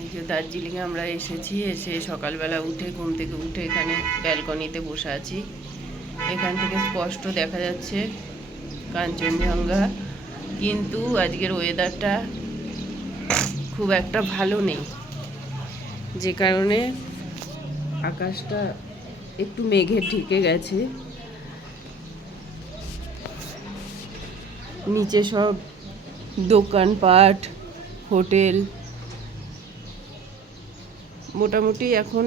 এই যে দার্জিলিংয়ে আমরা এসেছি, এসে সকালবেলা উঠে ঘুম থেকে উঠে এখানে ব্যালকনিতে বসে আছি। এখান থেকে স্পষ্ট দেখা যাচ্ছে কাঞ্চনজঙ্ঘা। কিন্তু আজকের ওয়েদারটা খুব একটা ভালো নেই। যে কারণে আকাশটা একটু মেঘে ঢেকে গেছে। নিচে সব দোকানপাট, হোটেল মোটামুটি এখন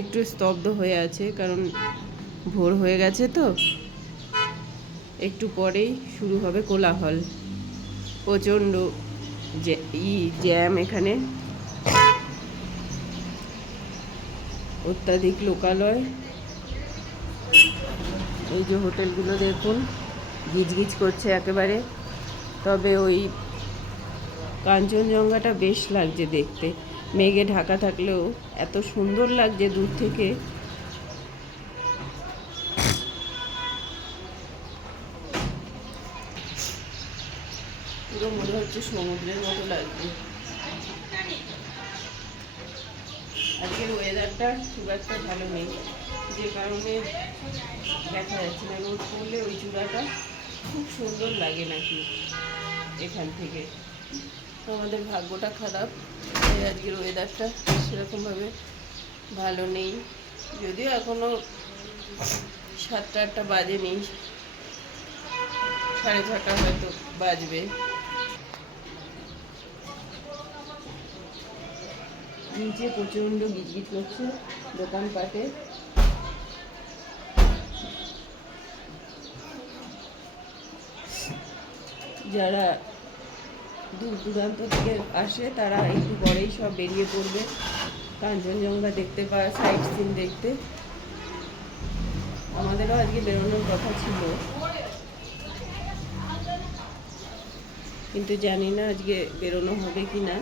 একটু স্তব্ধ হয়ে আছে, কারণ ভোর হয়ে গেছে তো। একটু পরেই শুরু হবে কোলাহল। প্রচণ্ড ই জ্যাম এখানে। অত্যাধিক লোকালয়। এই যে হোটেলগুলো দেখুন, গিজগিজ করছে একেবারে। তবে ওই কাঞ্চনজঙ্ঘাটা বেশ লাগছে দেখতে। মেঘে ঢাকা থাকলেও এত সুন্দর লাগছে দূর থেকে। মনে হচ্ছে সমুদ্রের মতো লাগছে। আজকের ওয়েদারটা খুব একটা ভালো নেই, যে কারণে দেখা যাচ্ছে না। রোদ পড়লে ওই চূড়াটা খুব সুন্দর লাগে নাকি এখান থেকে। আমাদের ভাগ্যটা খারাপ। তাই আজকের ওয়েদারটা সেরকমভাবে ভালো নেই। যদিও এখনও সাতটা, আটটা বাজেনি। সাড়ে ছটা হয়তো বাজবে। নিচে প্রচণ্ড গিজগিজ করছে দোকানপাটে। যারা দূর দূরান্ত থেকে আসে, তারা একটু পরেই সব বেরিয়ে পড়বে। কাঞ্চনজঙ্ঘা দেখতে পাওয়া সাইট সিন দেখতে। আমাদেরও আজকে বেরোনোর কথা ছিল। কিন্তু জানি না আজকে বেরোনো হবে কি না